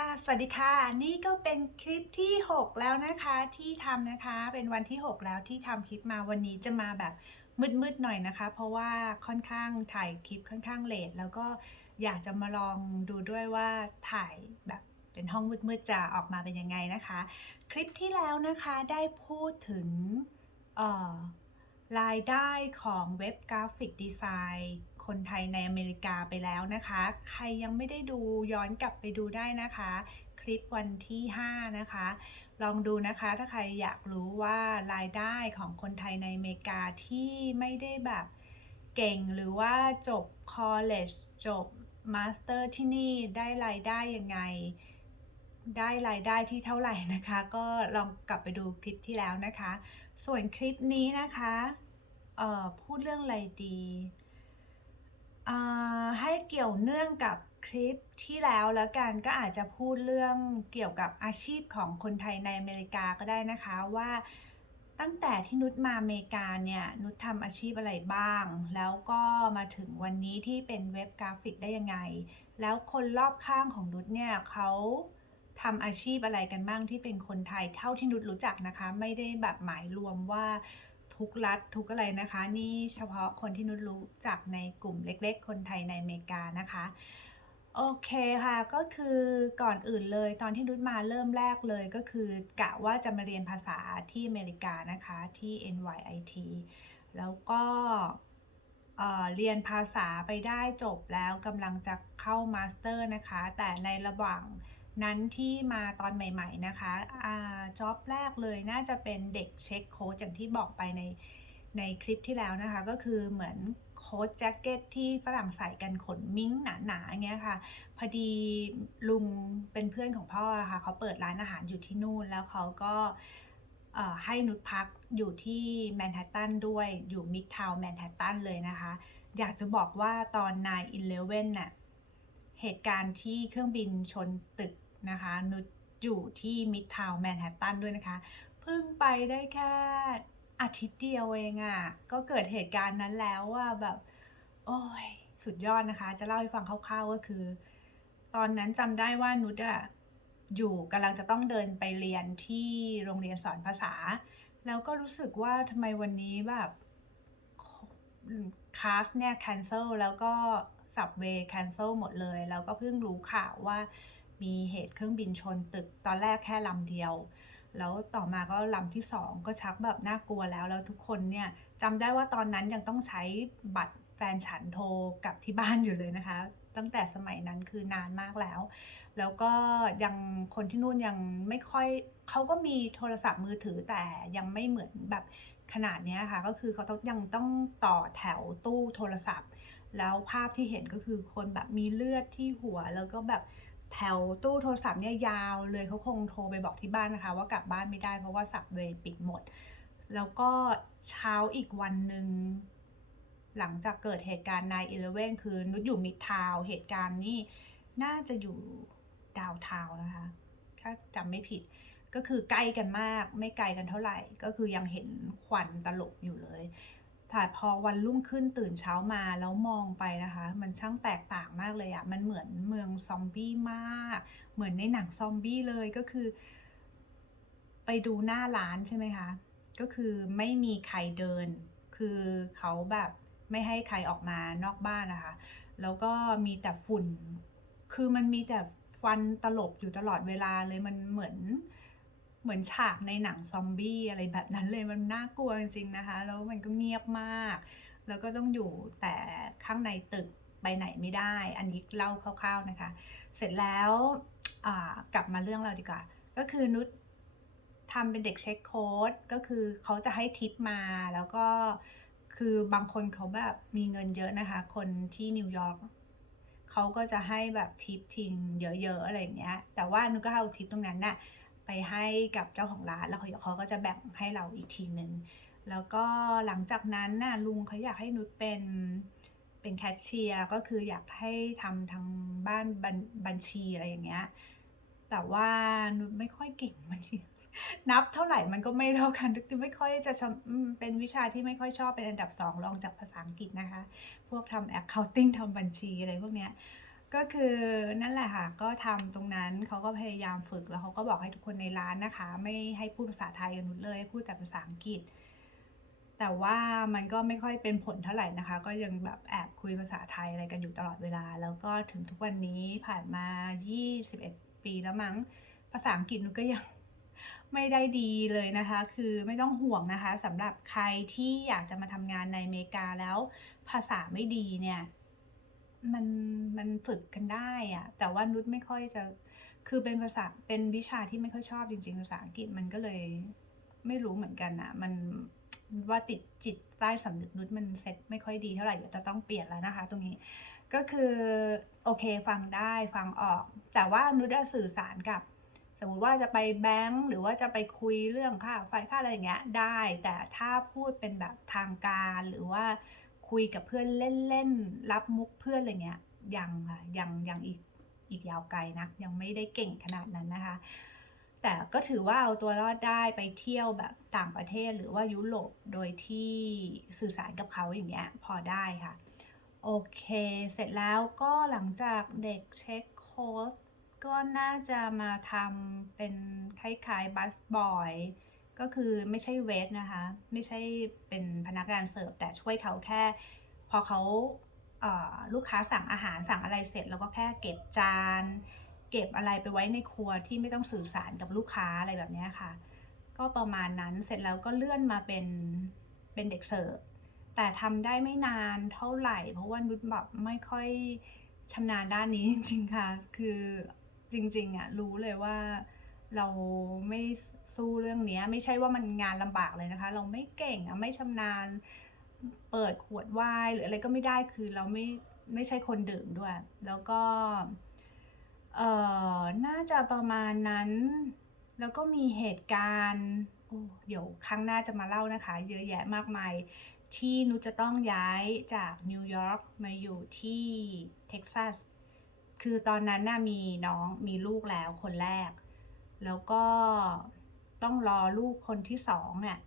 ค่ะ สวัสดีค่ะ นี่ก็เป็นคลิปที่ 6 แล้วนะคะที่ทำนะคะ เป็นวันที่ 6 แล้วที่ทำคลิปมาวันนี้จะมาแบบมืดๆหน่อยนะคะ เพราะว่าค่อนข้างถ่ายคลิปค่อนข้างเลทแล้วก็อยากจะมาลองดูด้วยว่าถ่ายแบบเป็นห้องมืดๆจะออกมาเป็นยังไงนะคะ คลิปที่แล้วนะคะได้พูดถึงรายได้ของเว็บกราฟิกดีไซน์ คนไทยในอเมริกาไปแล้วนะคะ ใครยังไม่ได้ดูย้อนกลับไปดูได้นะคะ คลิปวันที่ 5 นะคะ ลองดูนะคะถ้าใครอยากรู้ว่ารายได้ของคนไทยในอเมริกาที่ไม่ได้แบบเก่งหรือว่าจบ college จบ master ที่นี่ได้รายได้ยังไง ได้รายได้ที่เท่าไหร่นะคะ ก็ลองกลับไปดูคลิปที่แล้วนะคะ ส่วนคลิปนี้นะคะพูดเรื่องอะไรดี ให้เกี่ยวเนื่องกับคลิปที่แล้วแล้วกันก็อาจจะพูดเรื่องเกี่ยวกับอาชีพของคนไทยในอเมริกาก็ได้นะคะว่าตั้งแต่ที่นุชมาอเมริกาเนี่ยนุชทำอาชีพอะไรบ้าง แล้วก็มาถึงวันนี้ที่เป็นเว็บกราฟิกได้ยังไง แล้วคนรอบข้างของนุชเนี่ยเขาทำอาชีพอะไรกันบ้างที่เป็นคนไทยเท่าที่นุชรู้จักนะคะ ไม่ได้แบบหมายรวมว่า ทุกรัฐทุกอะไรนะคะ นี่เฉพาะคนที่นุชรู้จักในกลุ่มเล็กๆ คนไทยในอเมริกานะคะโอเคค่ะ ก็คือก่อนอื่นเลยตอนที่นุชมาเริ่มแรกเลยก็คือกะว่าจะมาเรียนภาษาที่อเมริกานะคะที่ NYIT แล้วก็เเรียนภาษาไปได้จบแล้วกำลังจะเข้ามาสเตอร์นะคะ แต่ในระหว่าง นั้นที่มาตอนใหม่ ๆ นะคะอาจ็อบแรกเลยน่าจะเป็นเด็กเช็คโค้ดอย่างที่บอกไปในในคลิปที่แล้วนะคะ ก็คือเหมือนโค้ดแจ็คเก็ตที่ฝรั่งใส่กันขนมิ้งหนาๆอย่างเงี้ยค่ะ พอดีลุงเป็นเพื่อนของพ่อะค่ะเขาเปิดร้านอาหารอยู่ที่นู่น แล้วเขาก็ให้นุชพักอยู่ที่แมนฮัตตันด้วยอยู่มิดทาวน์แมนฮัตตันเลยนะคะ อยากจะบอกว่าตอน9-11น่ะ เหตุการณ์ที่เครื่องบินชนตึกนะคะ นุชอยู่ที่มิดทาวน์แมนฮัตตันด้วยนะคะ เพิ่งไปได้แค่อาทิตย์เดียวเองอะ่ะ ก็เกิดเหตุการณ์นั้นแล้วว่าแบบ โอ้ย สุดยอดนะคะ จะเล่าให้ฟังคร่าวๆก็คือ ตอนนั้นจำได้ว่านุชอะอยู่กำลังจะต้องเดินไปเรียนที่โรงเรียนสอนภาษา แล้วก็รู้สึกว่าทำไมวันนี้แบบคลาสเนี่ย cancel แล้วก็ subway cancel หมดเลย แล้วก็เพิ่งรู้ข่าวว่ามีเหตุเครื่องบินชนตึก ตอนแรกแค่ลำเดียว แล้วต่อมาก็ลำที่สองก็ชักแบบน่ากลัวแล้ว แล้วทุกคนเนี่ยจำได้ว่าตอนนั้นยังต้องใช้บัตรแฟนฉันโทรกลับที่บ้านอยู่เลยนะคะ ตั้งแต่สมัยนั้นคือนานมากแล้ว แล้วก็ยังคนที่นู่นยังไม่ค่อยเขาก็มีโทรศัพท์มือถือแต่ยังไม่เหมือนแบบขนาดเนี้ยค่ะ ก็คือเขาต้องยังต้องต่อแถวตู้โทรศัพท์ แล้วภาพที่เห็นก็คือคนแบบมีเลือดที่หัวแล้วก็แบบแถวตู้โทรศัพท์เนี่ยยาวเลยเขาคงโทรไปบอกที่บ้านนะคะ ว่ากลับบ้านไม่ได้เพราะว่าสับเวย์ปิดหมด แล้วก็เช้าอีกวันหนึ่งหลังจากเกิดเหตุการณ์ใน11คือนุชอยู่มิดทาวเหตุการณ์นี้น่าจะอยู่ดาวทาวนะคะ ถ้าจำไม่ผิดก็คือใกล้กันมากไม่ไกลกันเท่าไหร่ ก็คือยังเห็นควันตลบอยู่เลย แต่พอวันรุ่งขึ้นตื่นเช้ามาแล้วมองไปนะคะ มันช่างแตกต่างมากเลยอะ่ะมันเหมือนเมืองซอมบี้มาก เหมือนในหนังซอมบี้เลยก็คือ ไปดูหน้าร้านใช่ไหมคะก็คือไม่มีใครเดิน คือเขาแบบไม่ให้ใครออกมานอกบ้านนะคะ แล้วก็มีแต่ฝุ่น คือมันมีแต่ฟันตลบอยู่ตลอดเวลาเลยมันเหมือน เหมือนฉากในหนังซอมบี้อะไรแบบนั้นเลยมันน่ากลัวจริงๆนะคะ แล้วมันก็เงียบมาก แล้วก็ต้องอยู่แต่ข้างในตึกไปไหนไม่ได้ อันนี้เล่าคร่าว ๆนะคะ เสร็จแล้วกลับมาเรื่องเราดีกว่า ก็คือนุชทำเป็นเด็กเช็คโค้ดก็คือเขาจะให้ทิปมาแล้วก็คือบางคนเขาแบบมีเงินเยอะนะคะ คนที่นิวยอร์กเขาก็จะให้แบบทิปทิ้งเยอะๆอะไรอย่างเงี้ย แต่ว่านุชก็เอาทิปตรงนั้นน่ะ ไปให้กับเจ้าของร้านแล้วเขาก็จะแบ่งให้เราอีกทีนึง แล้วก็หลังจากนั้นน่ะลุงเขาอยากให้นุชเป็นเป็นแคชเชียร์ก็คืออยากให้ทำทางบ้านบบัญชีอะไรอย่างเงี้ย แต่ว่านุชไม่ค่อยเก่งบัญชี นับเท่าไหร่มันก็ไม่เท่ากันไม่ค่อยจะเป็นวิชาที่ไม่ค่อยชอบเป็นอันดับสองรองจากภาษาอังกฤษนะคะ พวกทำ accounting ทำบัญชีอะไรพวกเนี้ย ก็คือนั่นแหละค่ะ ก็ทำตรงนั้นเขาก็พยายามฝึกแล้วเขาก็บอกให้ทุกคนในร้านนะคะ ไม่ให้พูดภาษาไทยกันหมดเลย พูดแต่ภาษาอังกฤษ แต่ว่ามันก็ไม่ค่อยเป็นผลเท่าไหร่นะคะ ก็ยังแบบแอบคุยภาษาไทยอะไรกันอยู่ตลอดเวลา แล้วก็ถึงทุกวันนี้ผ่านมา 21 ปีแล้วมั้ง ภาษาอังกฤษหนูก็ยังไม่ได้ดีเลยนะคะ คือไม่ต้องห่วงนะคะสำหรับใครที่อยากจะมาทำงานในอเมริกาแล้วภาษาไม่ดีเนี่ย มันมันฝึกกันได้อะแต่ว่านุชไม่ค่อยจะคือเป็นภาษาเป็นวิชาที่ไม่ค่อยชอบจริง ๆ ภาษาอังกฤษมันก็เลยไม่รู้เหมือนกันอะมันว่าติดจิตใต้สำนึกนุชมันเซ็ตไม่ค่อยดีเท่าไหร่เดี๋ยวจะต้องเปลี่ยนแล้วนะคะ ตรงนี้ก็คือโอเคฟังได้ฟังออก แต่ว่านุชได้สื่อสารกับ สมมติว่าจะไปแบงก์หรือว่าจะไปคุยเรื่องค่าไฟค่าอะไรอย่างเงี้ยได้ แต่ถ้าพูดเป็นแบบทางการหรือว่า คุยกับเพื่อนเล่นๆ รับมุกเพื่อนอะไรเงี้ยยังค่ะยังยังอีกอีกยาวไกลนะยังไม่ได้เก่งขนาดนั้นนะคะ แต่ก็ถือว่าเอาตัวรอดได้ไปเที่ยวแบบต่างประเทศหรือว่ายุโรปโดยที่สื่อสารกับเขาอย่างเงี้ยพอได้ค่ะ โอเค เสร็จแล้วก็หลังจากเด็กเช็คโค้ดก็น่าจะมาทำเป็นคล้ายๆบัสบอย ก็คือไม่ใช่เวทนะคะ ไม่ใช่เป็นพนักงานเสิร์ฟแต่ช่วยเขาแค่ พอเขาเลูกค้าสั่งอาหารสั่งอะไรเสร็จ แล้วก็แค่เก็บจาน เก็บอะไรไปไว้ในครัวที่ไม่ต้องสื่อสารกับลูกค้าอะไรแบบนี้ค่ะ ก็ประมาณนั้นเสร็จแล้วก็เลื่อนมาเป็นเป็นเด็กเสิร์ฟแต่ทำได้ไม่นานเท่าไหร่ เพราะว่านุชแบบไม่ค่อยชำนาญด้านนี้จริงๆค่ะ คือจริงๆอะรู้เลยว่าเราไม่ สู้เรื่องเนี้ยไม่ใช่ว่ามันงานลำบากเลยนะคะ เราไม่เก่งไม่ชำนาญ เปิดขวดวน์หรืออะไรก็ไม่ได้คือเราไม่ไม่ใช่คนดื่มด้วย แล้วก็เอ่อน่าจะประมาณนั้น แล้วก็มีเหตุการณ์โอ้เดี๋ยวครั้งหน้าจะมาเล่านะคะ เยอะแยะมากมายที่นุชจะต้องย้ายจากนิวยอร์กมาอยู่ที่เท็กซัสคือตอนนั้นน่ะมีน้องมีลูกแล้วคนแรก แล้วก็ ต้องรอลูกคนที่สองเนี่ย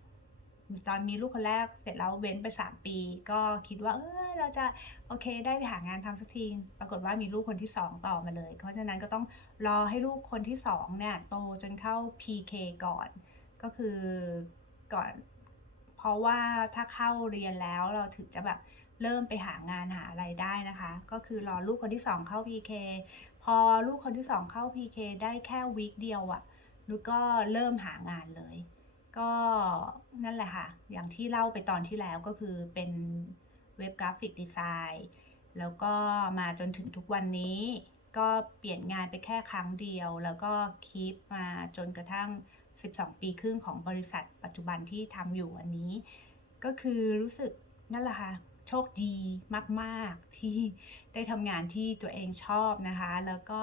ตอนมีลูกคนแรกเสร็จแล้วเว้นไป 3 ปี ก็คิดว่า เออเราจะโอเคได้ไปหางานทำสักที ปรากฏว่ามีลูกคนที่ 2 ต่อมาเลย เพราะฉะนั้นก็ต้องรอให้ลูกคนที่2เนี่ยโตจนเข้า PK ก่อน ก็คือก่อน เพราะว่าถ้าเข้าเรียนแล้วเราถึงจะแบบเริ่มไปหางานหาอะไรได้นะคะ ก็คือรอลูกคนที่ 2 เข้า PK พอลูกคนที่ 2 เข้า PK ได้แค่วีคเดียวอะ นุชก็เริ่มหางานเลย ก็นั่นแหละค่ะ อย่างที่เล่าไปตอนที่แล้วก็คือเป็นเว็บกราฟิกดีไซน์แล้วก็มาจนถึงทุกวันนี้ ก็เปลี่ยนงานไปแค่ครั้งเดียว แล้วก็คีปมาจนกระทั่ง 12 ปีครึ่งของบริษัทปัจจุบันที่ทำอยู่อันนี้ ก็คือรู้สึกนั่นแหละค่ะ ชคดีมากๆ ที่ได้ทำงานที่ตัวเองชอบนะคะ แล้วก็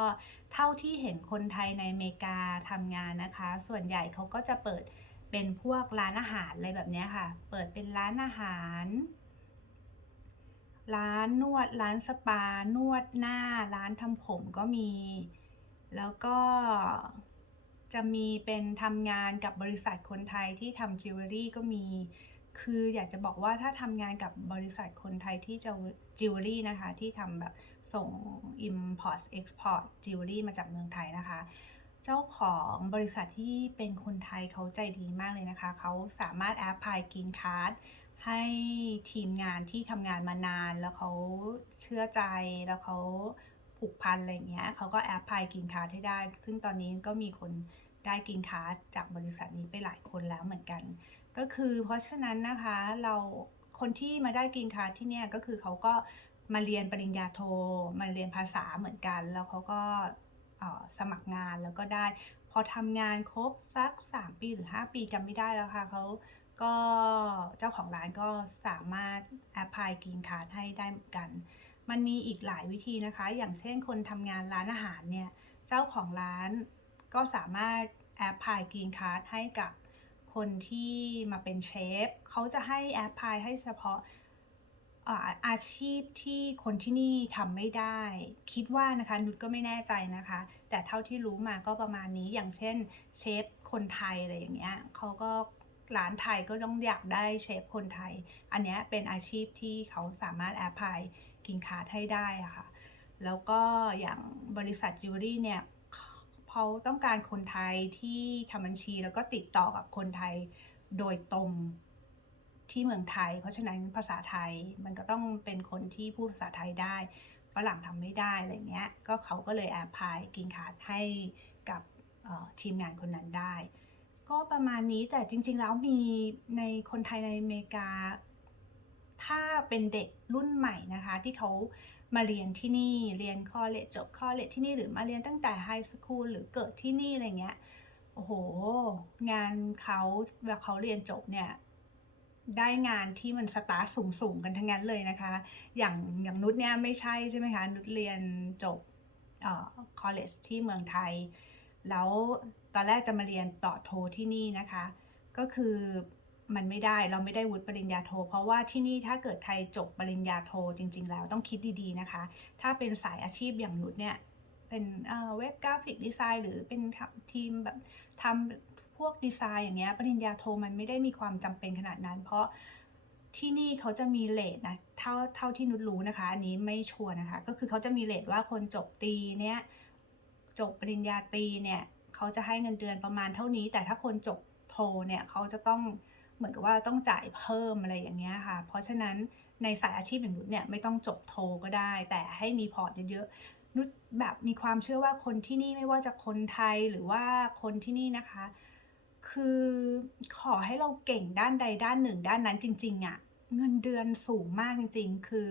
เท่าที่เห็นคนไทยในอเมริกาทำงานนะคะ ส่วนใหญ่เขาก็จะเปิดเป็นพวกร้านอาหารอะไรแบบนี้ค่ะ เปิดเป็นร้านอาหาร ร้านนวด ร้านสปา นวดหน้า ร้านทำผมก็มี แล้วก็จะมีเป็นทำงานกับบริษัทคนไทยที่ทำจิวเวลรี่ก็มี คืออยากจะบอกว่าถ้าทำงานกับบริษัทคนไทยที่จะจิวเวลรี่นะคะ ที่ทำแบบส่ง import export จิวเวลรี่มาจากเมืองไทยนะคะ เจ้าของบริษัทที่เป็นคนไทยเขาใจดีมากเลยนะคะ เขาสามารถแอปพลายกินคาร์ดให้ทีมงานที่ทำงานมานานแล้วเขาเชื่อใจแล้วเขาผูกพันอะไรอย่างเงี้ยเขาก็แอปพลายกินคาร์ดให้ได้ ซึ่งตอนนี้ก็มีคนได้กินคาร์ดจากบริษัทนี้ไปหลายคนแล้วเหมือนกัน ก็คือเพราะฉะนั้นนะคะเราคนที่มาได้กินคาร์ดที่เนี่ยก็คือเขาก็มาเรียนปริญญาโท มาเรียนภาษาเหมือนกัน แล้วเขาก็สมัครงานแล้วก็ได้ พอทำงานครบสัก 3 ปีหรือ 5 ปีจำไม่ได้แล้วค่ะเขาก็เจ้าของร้านก็สามารถแอปพลายกินคาร์ดให้ได้เหมือนกัน มันมีอีกหลายวิธีนะคะ อย่างเช่นคนทำงานร้านอาหารเนี่ย เจ้าของร้านก็สามารถแอปพลายกินคาร์ดให้กับ คนที่มาเป็นเชฟเขาจะให้แอปพลายให้เฉพาะอาอาชีพที่คนที่นี่ทำไม่ได้ คิดว่านะคะนุชก็ไม่แน่ใจนะคะ แต่เท่าที่รู้มาก็ประมาณนี้อย่างเช่นเชฟคนไทยอะไรอย่างเงี้ยเขาก็ร้านไทยก็ต้องอยากได้เชฟคนไทย อันเนี้ยเป็นอาชีพที่เขาสามารถแอปพลายกินคาร์ดให้ได้ะค่ะ แล้วก็อย่างบริษัทจิวเวลรี่เนี่ย เขาต้องการคนไทยที่ทำบัญชีแล้วก็ติดต่อกับคนไทยโดยตรงที่เมืองไทย เพราะฉะนั้นภาษาไทยมันก็ต้องเป็นคนที่พูดภาษาไทยได้ฝรั่งทำไม่ได้อะไรเงี้ย ก็เขาก็เลยแอบพายกินขาดให้กับทีมงานคนนั้นได้ ก็ประมาณนี้แต่จริง ๆ แล้วมีในคนไทยในอเมริกา ถ้าเป็นเด็กรุ่นใหม่นะคะ ที่เขา มาเรียนที่นี่เรียนคอเลจจบคอเลจที่นี่หรือมาเรียนตั้งแต่ไฮสคูลหรือเกิดที่นี่อะไรเงี้ยโอ้โห งานเขาเวลาเขาเรียนจบเนี่ย ได้งานที่มันสตาร์ทสูงๆกันทั้งนั้นเลยนะคะ อย่างอย่างนุชเนี่ยไม่ใช่ใช่ไหมคะนุชเรียนจบเอ่อคอเลจที่เมืองไทย แล้วตอนแรกจะมาเรียนต่อโทที่นี่นะคะ ก็คือ มันไม่ได้เราไม่ได้วุฒิปริญญาโท เพราะว่าที่นี่ถ้าเกิดใครจบปริญญาโทจริง ๆ แล้วต้องคิดดีๆนะคะ ถ้าเป็นสายอาชีพอย่างนุชเนี่ยเป็นเว็บกราฟิกดีไซน์หรือเป็นทีมแบบทำพวกดีไซน์อย่างเงี้ยปริญญาโทมันไม่ได้มีความจำเป็นขนาดนั้น เพราะที่นี่เขาจะมีเลทนะเท่าเท่าที่นุชรู้นะคะ อันนี้ไม่ชัวร์นะคะ ก็คือเขาจะมีเลทว่าคนจบตีเนี่ยจบปริญญาตรีเนี่ยเขาจะให้เงินเดือนประมาณเท่านี้ แต่ถ้าคนจบโทเนี่ยเขาจะต้อง เหมือนกับว่าต้องจ่ายเพิ่มอะไรอย่างเงี้ยค่ะ เพราะฉะนั้นในสายอาชีพอย่างนุชเนี่ยไม่ต้องจบโทก็ได้ แต่ให้มีพอร์ตเยอะๆนุชแบบมีความเชื่อว่าคนที่นี่ไม่ว่าจะคนไทยหรือว่าคนที่นี่นะคะ คือขอให้เราเก่งด้านใดด้านหนึ่ง ด้านนั้นจริงๆอะ่ะเงินเดือนสูงมากจริง ๆ คือ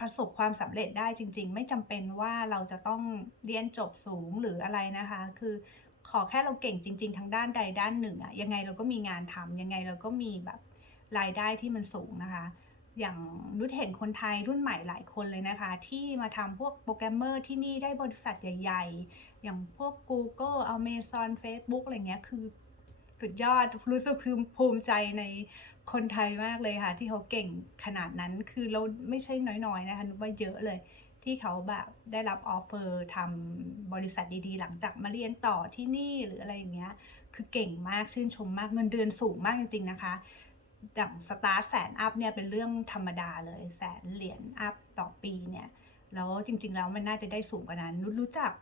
ประสบความสำเร็จได้จริง ๆ ไม่จำเป็นว่าเราจะต้องเรียนจบสูงหรืออะไรนะคะ คือ ขอแค่เราเก่งจริง ๆทั้งด้านใดด้านหนึ่งอะยังไงเราก็มีงานทำยังไงเราก็มีแบบรายได้ที่มันสูงนะคะ อย่างนุชเห็นคนไทยรุ่นใหม่หลายคนเลยนะคะ ที่มาทำพวกโปรแกรมเมอร์ที่นี่ได้บริษัทใหญ่ ๆ อย่างพวก Google Amazon Facebook อะไรเงี้ยคือสุดยอดรู้สึกภูมิใจในคนไทยมากเลยค่ะ ที่เขาเก่งขนาดนั้นคือเราไม่ใช่น้อยๆนะคะนุชว่าเยอะเลย ที่เขาแบบได้รับออฟเฟอร์ทำบริษัทดีๆ หลังจากมาเรียนต่อที่นี่หรืออะไรอย่างเงี้ย คือเก่งมากชื่นชมมากเงินเดือนสูงมากจริง ๆ นะคะอย่างสตาร์ทแสนอัพเนี่ยเป็นเรื่องธรรมดาเลยแสนเหรียญอัพต่อปีเนี่ยแล้วจริง ๆ แล้วมันน่าจะได้สูงกว่านั้นนุชรู้จัก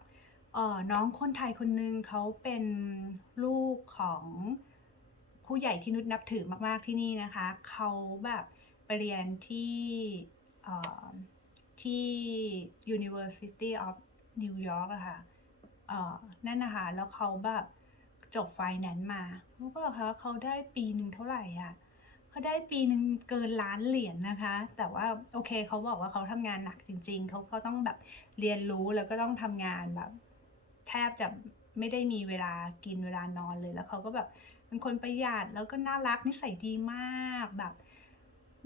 น้องคนไทยคนนึงเขาเป็นลูกของผู้ใหญ่ที่นุชนับถือมาก ๆ ที่นี่นะคะ เขาแบบไปเรียนที่ ที่ University of New York อะค่ะเอ่อนั่นนะคะแล้วเขาแบบจบไฟแนนซ์มารู้ป่ะคะเขาได้ปีหนึ่งเท่าไหร่อะเขาได้ปีหนึ่งเกินล้านเหรียญนนะคะ แต่ว่าโอเคเขาบอกว่าเขาทำงานหนักจริง ๆเขาก็ต้องแบบเรียนรู้แล้วก็ต้องทำงานแบบ แทบจะไม่ได้มีเวลากินเวลานอนเลยแล้วเขาก็แบบเป็นคนประหยัดแล้วก็น่ารักนิสัยดีมากแบบ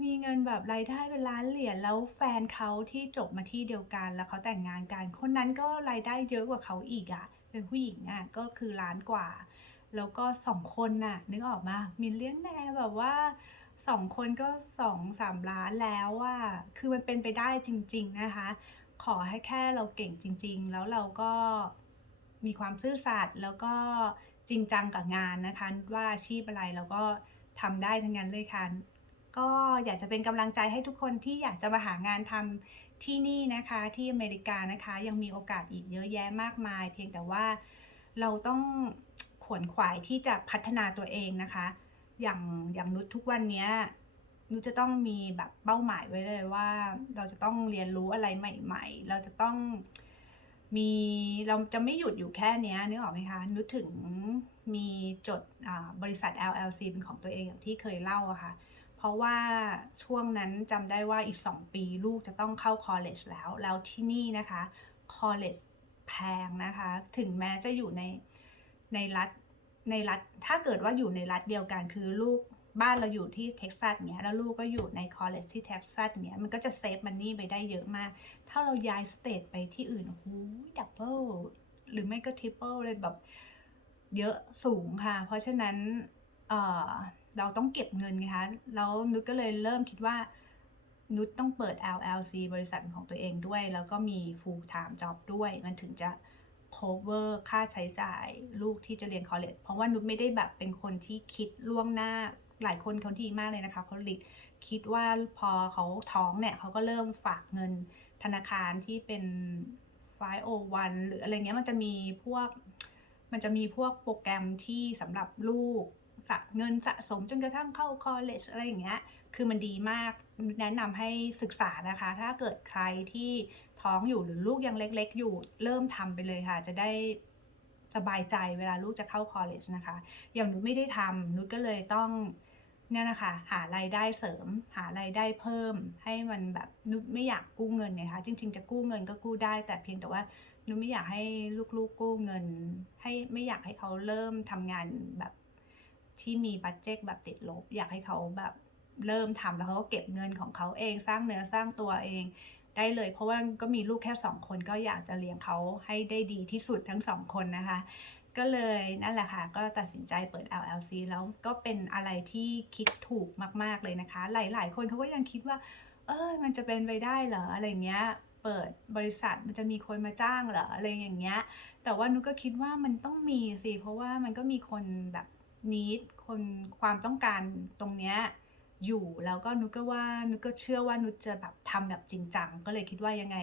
มีเงินแบบรายได้เป็นล้านเหรียญแล้วแฟนเขาที่จบมาที่เดียวกัน แล้วเขาแต่งงานกัน คนนั้นก็รายได้เยอะกว่าเขาอีกอะ่ะเป็นผู้หญิงอะ่ะก็คือล้านกว่า แล้วก็สองคนน่ะ นึกออกมามิลเลียนแนร์แบบว่าสองคนก็สองสามล้านแล้วอะคือมันเป็นไปได้จริง ๆนะคะ ขอให้แค่เราเก่งจริง ๆ แล้วเราก็มีความซื่อสัตย์แล้วก็จริงจังกับงานนะคะ ว่าอาชีพอะไรเราก็ทำได้ทั้งนั้นเลยค่ะ ก็อยากจะเป็นกำลังใจให้ทุกคนที่อยากจะมาหางานทำที่นี่นะคะที่อเมริกานะคะ ยังมีโอกาสอีกเยอะแยะมากมาย เพียงแต่ว่าเราต้องขวนขวายที่จะพัฒนาตัวเองนะคะ อย่างอย่างนุชทุกวันนี้นุชจะต้องมีแบบเป้าหมายไว้เลยว่า เราจะต้องเรียนรู้อะไรใหม่ ๆ เราจะต้องมีเราจะไม่หยุดอยู่แค่นี้นึกออกไหมคะนึกถึงมีจดบริษัท LLC เป็นของตัวเองอย่างที่เคยเล่าอะค่ะ ราะว่าช่วงนั้นจำได้ว่าอีก 2 ปีลูกจะต้องเข้าคอลเลจแล้ว แล้วที่นี่นะคะคอลเลจแพงนะคะ ถึงแม้จะอยู่ในในรัฐในรัฐ ถ้าเกิดว่าอยู่ในรัฐเดียวกันคือลูกบ้านเราอยู่ที่เท็กซัสเนี้ยแล้วลูกก็อยู่ในคอลเลจที่เท็กซัสเนี้ยมันก็จะเซฟมันนี่ไปได้เยอะมาก ถ้าเราย้ายสเตทไปที่อื่นโอ้โหดับเบิลหรือไม่ก็ทริปเปิลเลยแบบเยอะสูงค่ะ เพราะฉะนั้นเเราต้องเก็บเงินไงคะ แล้วนุชก็เลยเริ่มคิดว่า นุชต้องเปิด LLC บริษัทของตัวเองด้วย แล้วก็มี full time job ด้วย มันถึงจะ cover ค่าใช้จ่ายลูกที่จะเรียนคอลเลจเพราะว่านุชไม่ได้แบบเป็นคนที่คิดล่วงหน้าหลายคนเขาดีมากเลยนะคะเขาลิคิดว่าพอเขาท้องเนี่ยเขาก็เริ่มฝากเงินธนาคารที่เป็น501หรืออะไรเงี้ยมันจะมีพวกมันจะมีพวกโปรแกรมที่สำหรับลูก สะเงินสะสมจนกระทั่งเข้าคอลเลจอะไรอย่างเงี้ย คือมันดีมากแนะนำให้ศึกษานะคะ ถ้าเกิดใครที่ท้องอยู่หรือลูกยังเล็ก ๆ อยู่เริ่มทำไปเลยค่ะ จะได้สบายใจเวลาลูกจะเข้าคอลเลจนะคะ อย่างนุชไม่ได้ทำนุชก็เลยต้องเนี่ยนะคะหารายได้เสริม หารายได้เพิ่ม ให้มันแบบนุชไม่อยากกู้เงินเนี่ยค่ะจริง ๆ จะกู้เงินก็กู้ได้ แต่เพียงแต่ว่านุชไม่อยากให้ลูกๆกู้เงิน ให้ไม่อยากให้เขาเริ่มทำงานแบบ ที่มีบัตเจ็ตแบบติดลบ อยากให้เขาแบบเริ่มทำแล้วเขาก็เก็บเงินของเขาเองสร้างเนื้อสร้างตัวเองได้เลย เพราะว่าก็มีลูกแค่สองคนก็อยากจะเลี้ยงเขาให้ได้ดีที่สุดทั้งสองคนนะคะ ก็เลยนั่นแหละค่ะ ก็ตัดสินใจเปิด LLC แล้วก็เป็นอะไรที่คิดถูกมาก ๆ เลยนะคะ หลาย ๆ คนเขาก็ยังคิดว่า เออมันจะเป็นไปได้เหรออะไรเงี้ยเปิดบริษัทมันจะมีคนมาจ้างเหรออะไรอย่างเงี้ย แต่ว่านุกก็คิดว่ามันต้องมีสิ เพราะว่ามันก็มีคนแบบ นิดคนความต้องการตรงเนี้ยอยู่แล้วก็นุกก็ว่านุกก็เชื่อว่านุกจะแบบทำแบบจริงจังก็เลยคิดว่ายังไง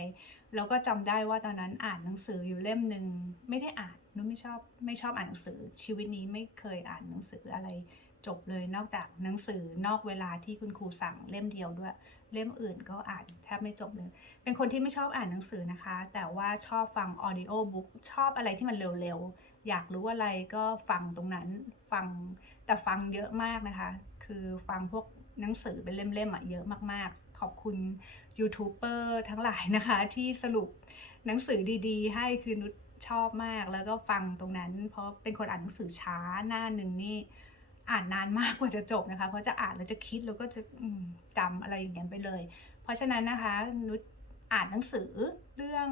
แล้วก็จำได้ว่าตอนนั้นอ่านหนังสืออยู่เล่มหนึ่งไม่ได้อ่านนุกไม่ชอบไม่ชอบอ่านหนังสือ ชีวิตนี้ไม่เคยอ่านหนังสืออะไรจบเลยนอกจากหนังสือนอกเวลาที่คุณครูสั่งเล่มเดียวด้วย เล่มอื่นก็อ่านแทบไม่จบเลย เป็นคนที่ไม่ชอบอ่านหนังสือนะคะ แต่ว่าชอบฟังออดิโอบุ๊กชอบอะไรที่มันเร็วๆ อยากรู้อะไรก็ฟังตรงนั้นฟังแต่ฟังเยอะมากนะคะ คือฟังพวกหนังสือเป็นเล่มๆอะเยอะมากๆ ขอบคุณยูทูบเบอร์ทั้งหลายนะคะ ที่สรุปหนังสือดีๆ ให้คือนุชชอบมากแล้วก็ฟังตรงนั้น เพราะเป็นคนอ่านหนังสือช้าหน้าหนึ่งนี่อ่านนานมากกว่าจะจบนะคะ เพราะจะอ่านแล้วจะคิดแล้วก็จะจำอะไรอย่างเงี้ยไปเลย เพราะฉะนั้นนะคะนุชอ่านหนังสือเรื่อง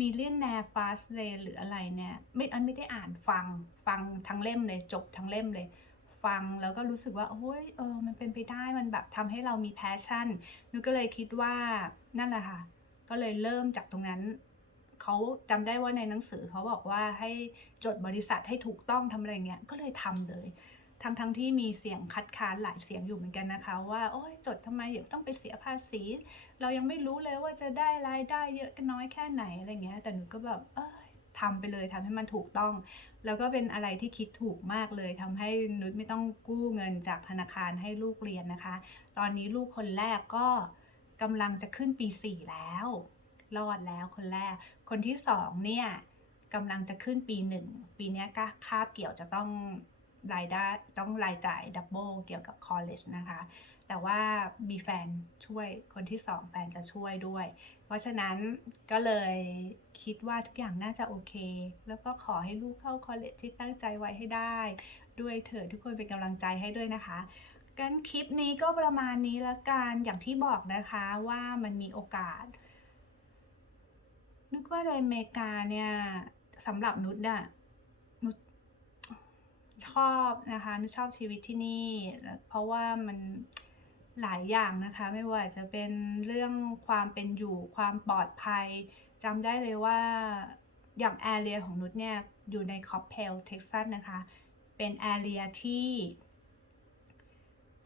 มีเลียนแนฟาสเลหรืออะไรเนี่ยไม่อันไม่ได้อ่านฟังฟังทั้งเล่มเลยจบทั้งเล่มเลย ฟังแล้วก็รู้สึกว่าโอ้ยเออมันเป็นไปได้มันแบบทำให้เรามีแพชชั่นนุก็เลยคิดว่านั่นแหละค่ะ ก็เลยเริ่มจากตรงนั้นเขาจำได้ว่าในหนังสือเขาบอกว่าให้จดบริษัทให้ถูกต้องทำอะไรเงี้ยก็เลยทำเลย ทั้งทั้งที่มีเสียงคัดค้านหลายเสียงอยู่เหมือนกันนะคะ ว่าโอ้ยจดทำไมเดี๋ยวต้องไปเสียภาษี เรายังไม่รู้เลยว่าจะได้รายได้เยอะกันน้อยแค่ไหนอะไรเงี้ยแต่หนูก็แบบเออทำไปเลยทำให้มันถูกต้อง แล้วก็เป็นอะไรที่คิดถูกมากเลยทำให้นุชไม่ต้องกู้เงินจากธนาคารให้ลูกเรียนนะคะ ตอนนี้ลูกคนแรกก็กำลังจะขึ้นปีสี่แล้ว รอดแล้วคนแรก คนที่สองเนี่ยกำลังจะขึ้นปีหนึ่งปีนี้ก็คาบเกี่ยวจะต้อง รายได้ต้องรายจ่ายดับเบิลเกี่ยวกับคอลเลจนะคะ แต่ว่ามีแฟนช่วยคนที่สองแฟนจะช่วยด้วย เพราะฉะนั้นก็เลยคิดว่าทุกอย่างน่าจะโอเค แล้วก็ขอให้ลูกเข้าคอลเลจที่ตั้งใจไว้ให้ได้ ด้วยเถิดทุกคนเป็นกำลังใจให้ด้วยนะคะกันคลิปนี้ก็ประมาณนี้ละกันอย่างที่บอกนะคะว่ามันมีโอกาส นึกว่าในอเมริกาเนี่ยสำหรับนุชอะ ชอบนะคะนุชอบชีวิตที่นี่ เพราะว่ามันหลายอย่างนะคะ ไม่ว่าจะเป็นเรื่องความเป็นอยู่ความปลอดภัยจำได้เลยว่าอย่างแอเรียของนุชเนี่ยอยู่ในคอปเพลเท็กซัสนะคะ เป็นแอเรียที่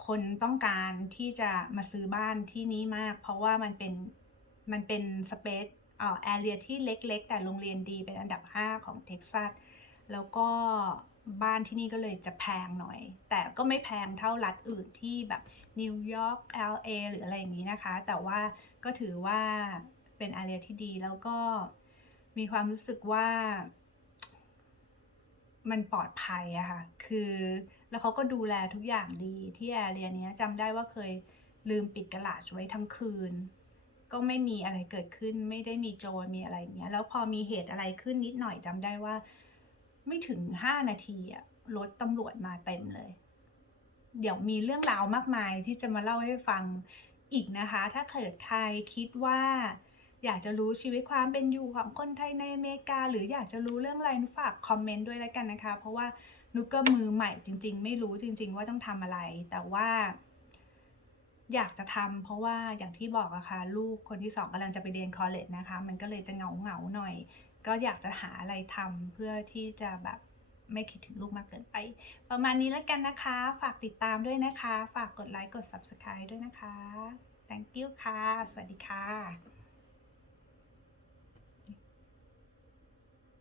คนต้องการที่จะมาซื้อบ้านที่นี้มาก เพราะว่ามันเป็นมันเป็นสเปซเอ่อแอเรียที่เล็กๆ แต่โรงเรียนดีเป็นอันดับ 5 ของเท็กซัส แล้วก็บ้านที่นี่ก็เลยจะแพงหน่อย แต่ก็ไม่แพงเท่ารัฐอื่นที่แบบนิวยอร์ก LA หรืออะไรอย่างนี้นะคะ แต่ว่าก็ถือว่าเป็นแอเรียที่ดีแล้วก็มีความรู้สึกว่า มันปลอดภัยอะค่ะ คือแล้วเขาก็ดูแลทุกอย่างดีที่แอเรียนี้จำได้ว่าเคยลืมปิดกระลาชไว้ทั้งคืน ก็ไม่มีอะไรเกิดขึ้น ไม่ได้มีโจรมีอะไรอย่างเงี้ย แล้วพอมีเหตุอะไรขึ้นนิดหน่อยจำได้ว่า ไม่ถึงห้านาทีอะรถตำรวจมาเต็มเลย เดี๋ยวมีเรื่องราวมากมายที่จะมาเล่าให้ฟังอีกนะคะ ถ้าเกิดใครคิดว่า อยากจะรู้ชีวิตความเป็นอยู่ของคนไทยในอเมริกา หรืออยากจะรู้เรื่องอะไรนุฝากคอมเมนต์ด้วยแล้วกันนะคะ เพราะว่านุกก็มือใหม่จริง ๆ ไม่รู้จริง ๆ ว่าต้องทำอะไร แต่ว่า อยากจะทำเพราะว่าอย่างที่บอกอะค่ะลูกคนที่สองกำลังจะไปเรียนคอเลจนะคะ มันก็เลยจะเหงาเหงาหน่อย ก็อยากจะหาอะไรทำเพื่อที่จะแบบไม่คิดถึงลูกมากเกินไป ประมาณนี้แล้วกันนะคะ ฝากติดตามด้วยนะคะ ฝากกดไลค์กด subscribe ด้วยนะคะ thank you ค่ะ สวัสดีค่ะ